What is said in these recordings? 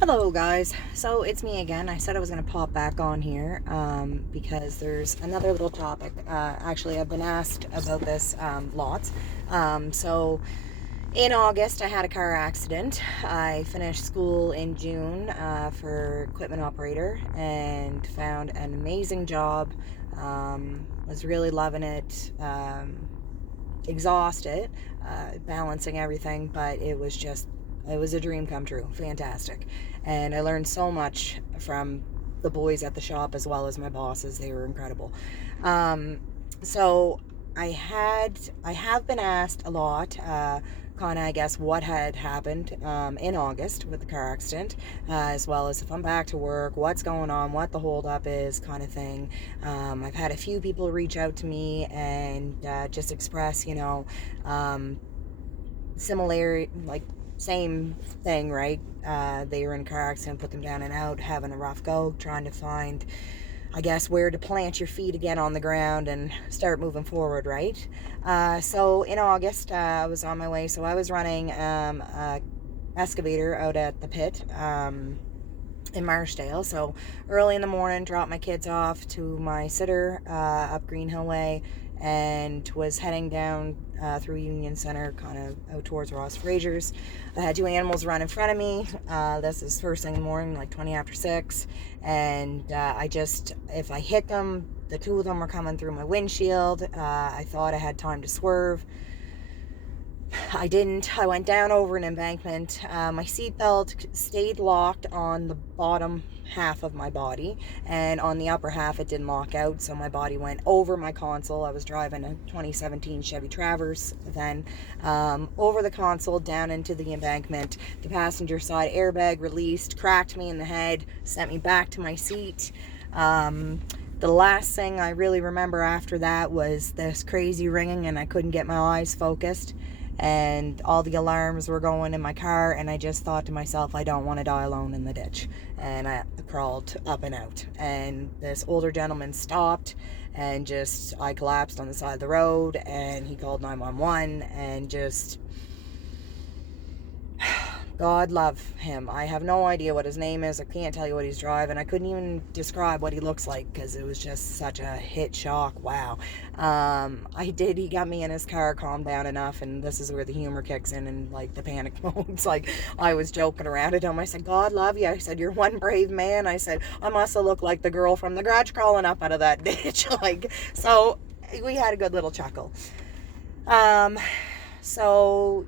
Hello guys, so it's me again. I said I was going to pop back on here because there's another little topic. Actually, I've been asked about this lots. So in August I had a car accident. I finished school in June for equipment operator and found an amazing job. Was really loving it. Exhausted, balancing everything, but it was a dream come true. Fantastic. And I learned so much from the boys at the shop as well as my bosses. They were incredible. So I have been asked a lot, kind of, I guess, what had happened in August with the car accident, as well as if I'm back to work, what's going on, what the holdup is, kind of thing. I've had a few people reach out to me and just express, similarity, like same thing, right? They were in a car accident, put them down and out, having a rough go, trying to find, I guess, where to plant your feet again on the ground and start moving forward, right? So in August, I was on my way. So I was running a excavator out at the pit in Marshdale. So early in the morning, dropped my kids off to my sitter up Green Hill Way, and was heading down through Union Center, kind of out towards Ross Frazier's. I had two animals run in front of me. This is first thing in the morning, like 20 after 6. And if I hit them, the two of them were coming through my windshield. I thought I had time to swerve. I didn't. I went down over an embankment. My seatbelt stayed locked on the bottom half of my body, and on the upper half it didn't lock out, so my body went over my console. I was driving a 2017 Chevy Traverse then, over the console, down into the embankment. The passenger side airbag released, cracked me in the head, sent me back to my seat. The last thing I really remember after that was this crazy ringing, and I couldn't get my eyes focused, and all the alarms were going in my car, and I just thought to myself, I don't want to die alone in the ditch. And I crawled up and out, and this older gentleman stopped, and I collapsed on the side of the road, and he called 911, and God love him. I have no idea what his name is. I can't tell you what he's driving. I couldn't even describe what he looks like because it was just such a hit shock. Wow. He got me in his car, calmed down enough, and this is where the humor kicks in and like the panic modes. Like, I was joking around at him. I said, God love you. I said, you're one brave man. I said, I must have looked like the girl from the garage crawling up out of that ditch. So we had a good little chuckle. So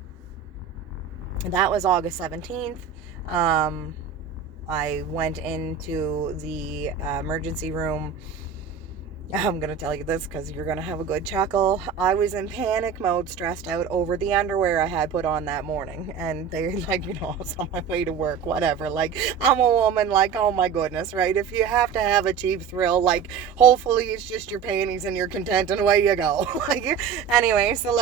that was August 17th. I went into the emergency room. I'm going to tell you this because you're going to have a good chuckle. I was in panic mode, stressed out over the underwear I had put on that morning. And they're like, I was on my way to work, whatever. Like, I'm a woman, like, oh my goodness, right? If you have to have a cheap thrill, like, hopefully it's just your panties and you're content and away you go. Anyway, so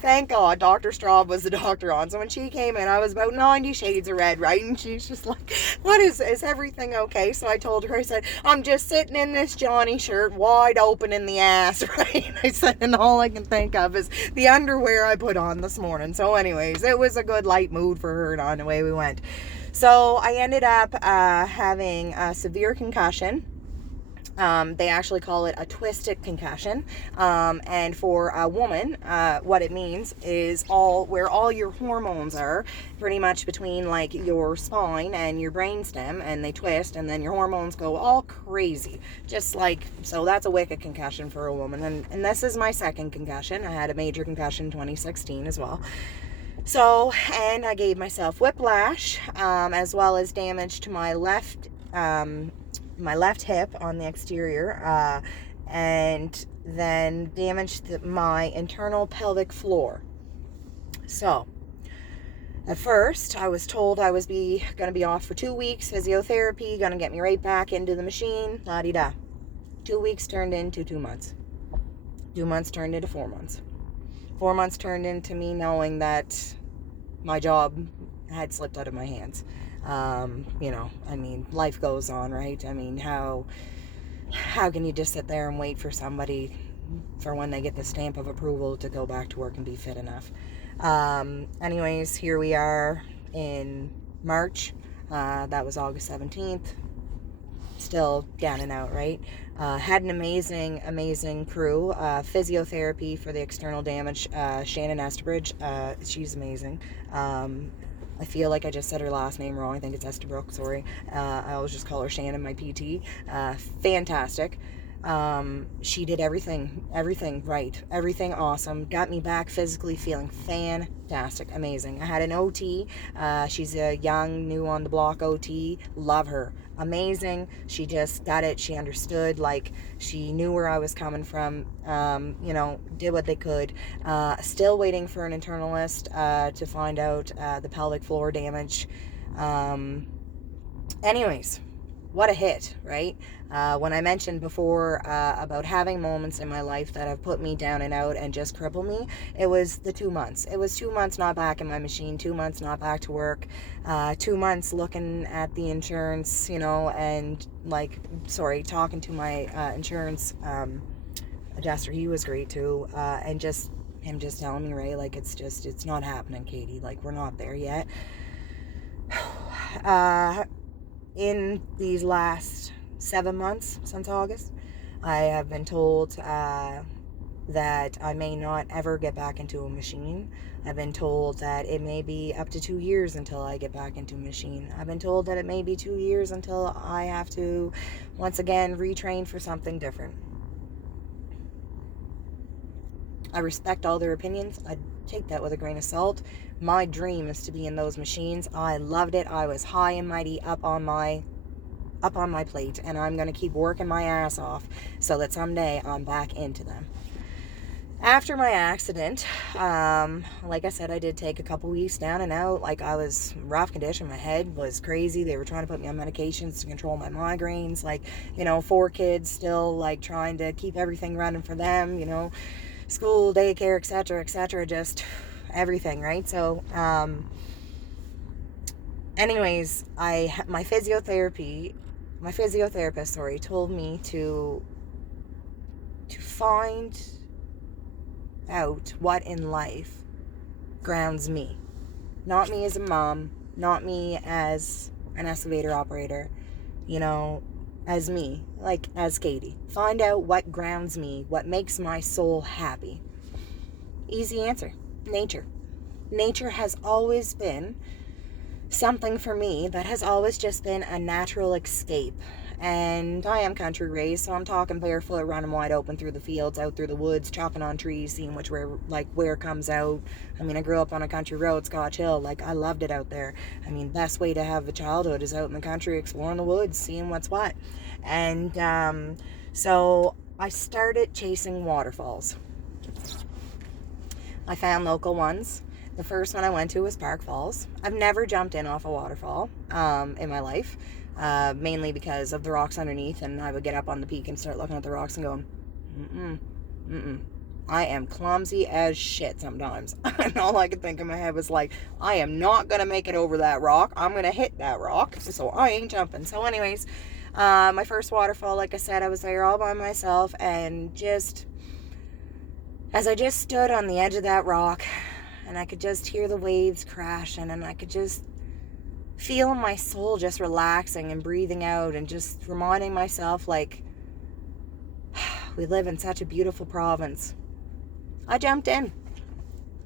thank God Dr. Straub was the doctor on. So when she came in, I was about 90 shades of red, right? And she's just like, is everything okay? So I told her, I said, I'm just sitting in this Johnny shirt, wide open in the ass, right? I said, and all I can think of is the underwear I put on this morning. So anyways, it was a good light mood for her, and on the way we went. So I ended up having a severe concussion. They actually call it a twisted concussion. And for a woman, what it means is where all your hormones are, pretty much between like your spine and your brainstem, and they twist, and then your hormones go all crazy. So that's a wicked concussion for a woman. And this is my second concussion. I had a major concussion in 2016 as well. So, and I gave myself whiplash, as well as damage to my left hip on the exterior, and then damaged my internal pelvic floor. So, at first, I was told I was going to be off for 2 weeks, physiotherapy, going to get me right back into the machine, la-di-da. 2 weeks turned into 2 months. 2 months turned into 4 months. 4 months turned into me knowing that my job had slipped out of my hands. Life goes on, right? How can you just sit there and wait for somebody for when they get the stamp of approval to go back to work and be fit enough? Anyways, here we are in March. That was August 17th. Still down and out, right? Had an amazing crew. Physiotherapy for the external damage. Shannon Estabridge. She's amazing. I feel like I just said her last name wrong. I think it's Estabrook, sorry. I always just call her Shannon, my PT. Fantastic. She did everything right, everything awesome, got me back physically feeling fantastic, amazing. I had an OT. She's a young, new on the block OT. Love her, amazing. She just got it. She understood, like, she knew where I was coming from. Did what they could. Still waiting for an internalist to find out the pelvic floor damage. Anyways, what a hit, right? When I mentioned before about having moments in my life that have put me down and out and just cripple me, it was the 2 months. It was 2 months not back in my machine, 2 months not back to work, 2 months looking at the insurance, and talking to my insurance adjuster. He was great too, and just him just telling me, Ray, like, it's not happening, Katie, like, we're not there yet. In these last 7 months since August, I have been told that I may not ever get back into a machine. I've been told that it may be up to 2 years until I get back into a machine. I've been told that it may be 2 years until I have to once again retrain for something different. I respect all their opinions. I take that with a grain of salt. My dream is to be in those machines. I loved it. I was high and mighty up on my plate, and I'm going to keep working my ass off so that someday I'm back into them. After my accident, like I said, I did take a couple weeks down and out. Like, I was in rough condition. My head was crazy. They were trying to put me on medications to control my migraines. 4 kids still, trying to keep everything running for them, school, daycare, etc., just everything, right? So, anyways, my physiotherapist, told me to find out what in life grounds me. Not me as a mom, not me as an excavator operator, as me, as Katie. Find out what grounds me, what makes my soul happy. Easy answer. Nature. Nature has always been something for me that has always just been a natural escape. And I am country raised, so I'm talking barefoot, running wide open through the fields, out through the woods, chopping on trees, seeing where comes out. I mean, I grew up on a country road, Scotch Hill. I loved it out there. I mean, best way to have a childhood is out in the country, exploring the woods, seeing what's what. And so I started chasing waterfalls. I found local ones. The first one I went to was Park Falls. I've never jumped in off a waterfall in my life, mainly because of the rocks underneath, and I would get up on the peak and start looking at the rocks and going, I am clumsy as shit sometimes. And all I could think in my head was I am not going to make it over that rock. I'm going to hit that rock, so I ain't jumping. So anyways, my first waterfall, like I said, I was there all by myself, and as I just stood on the edge of that rock, and I could just hear the waves crashing, and I could just feel my soul just relaxing and breathing out, and just reminding myself, we live in such a beautiful province. I jumped in.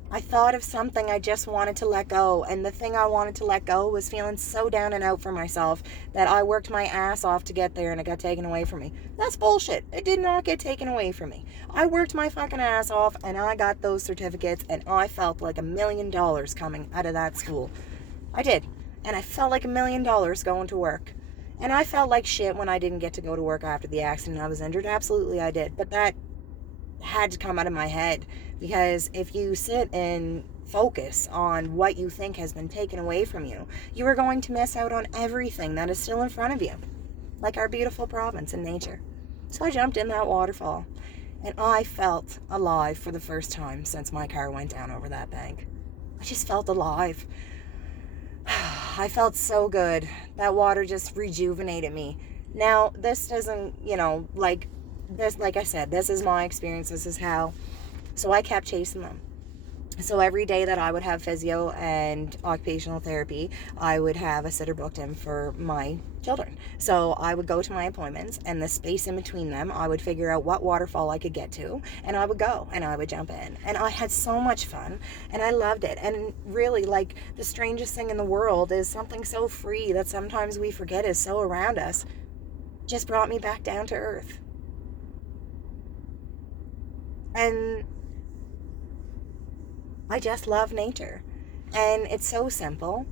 I thought of something I just wanted to let go, and the thing I wanted to let go was feeling so down and out for myself that I worked my ass off to get there, and it got taken away from me. That's bullshit. It did not get taken away from me. I worked my fucking ass off, and I got those certificates, and I felt like $1 million coming out of that school. I did. And I felt like $1 million going to work. And I felt like shit when I didn't get to go to work after the accident. I was injured. Absolutely, I did. But that had to come out of my head, because if you sit and focus on what you think has been taken away from you, you are going to miss out on everything that is still in front of you, like our beautiful province and nature. So I jumped in that waterfall, and I felt alive for the first time since my car went down over that bank. I just felt alive. I felt so good. That water just rejuvenated me. Now, this doesn't, like I said, this is my experience. This is how. So I kept chasing them. So every day that I would have physio and occupational therapy, I would have a sitter booked in for my children. So I would go to my appointments, and the space in between them, I would figure out what waterfall I could get to, and I would go and I would jump in. And I had so much fun, and I loved it. And really, like, the strangest thing in the world is something so free that sometimes we forget is so around us, just brought me back down to earth. And I just love nature. And it's so simple.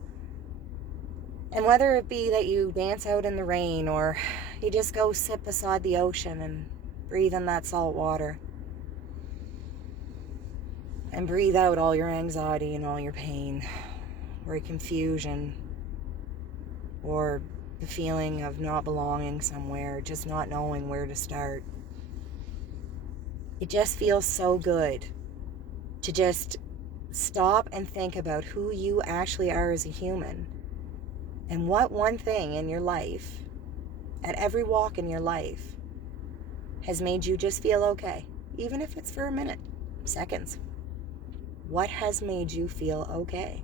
And whether it be that you dance out in the rain, or you just go sit beside the ocean and breathe in that salt water and breathe out all your anxiety and all your pain, or your confusion, or the feeling of not belonging somewhere, just not knowing where to start. It just feels so good to just stop and think about who you actually are as a human, and what one thing in your life, at every walk in your life, has made you just feel okay, even if it's for a minute, seconds. What has made you feel okay?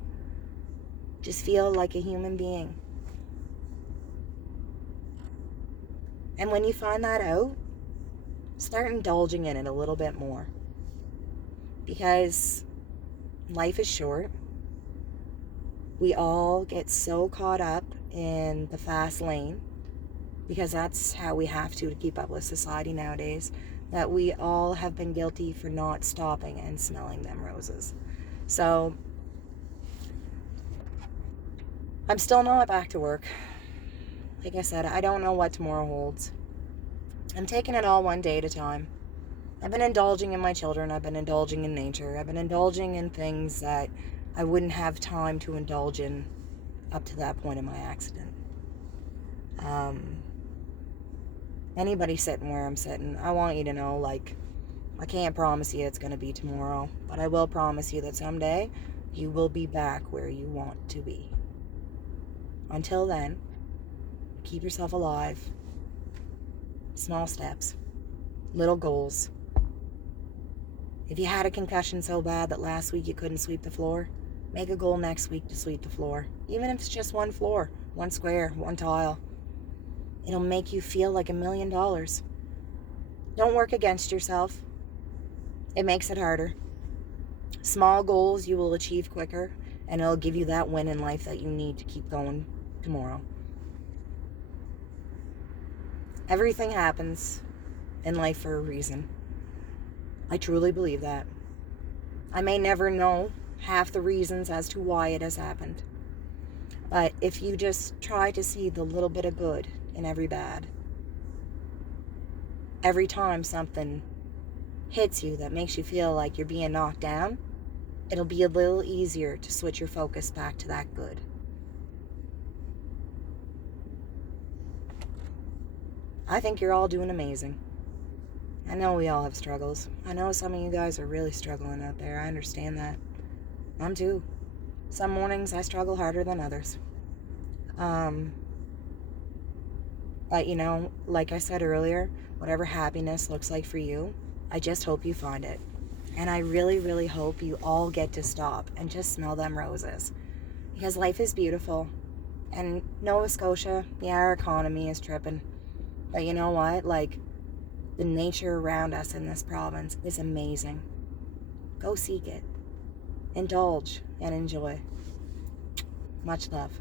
Just feel like a human being. And when you find that out, start indulging in it a little bit more, because life is short. We all get so caught up in the fast lane, because that's how we have to keep up with society nowadays, that we all have been guilty for not stopping and smelling them roses. So I'm still not back to work. Like I said, I don't know what tomorrow holds. I'm taking it all one day at a time. I've been indulging in my children. I've been indulging in nature. I've been indulging in things that I wouldn't have time to indulge in up to that point in my accident. Anybody sitting where I'm sitting, I want you to know, like, I can't promise you it's going to be tomorrow, but I will promise you that someday you will be back where you want to be. Until then, keep yourself alive. Small steps, little goals. If you had a concussion so bad that last week you couldn't sweep the floor, make a goal next week to sweep the floor. Even if it's just one floor, one square, one tile. It'll make you feel like $1 million. Don't work against yourself. It makes it harder. Small goals you will achieve quicker, and it'll give you that win in life that you need to keep going tomorrow. Everything happens in life for a reason. I truly believe that. I may never know half the reasons as to why it has happened. But if you just try to see the little bit of good in every bad, every time something hits you that makes you feel like you're being knocked down, it'll be a little easier to switch your focus back to that good. I think you're all doing amazing. I know we all have struggles. I know some of you guys are really struggling out there. I understand that. I'm too. Some mornings I struggle harder than others. But you know, like I said earlier, whatever happiness looks like for you, I just hope you find it. And I really, really hope you all get to stop and just smell them roses. Because life is beautiful. And Nova Scotia, yeah, our economy is tripping. But you know what? Like, the nature around us in this province is amazing. Go seek it. Indulge and enjoy. Much love.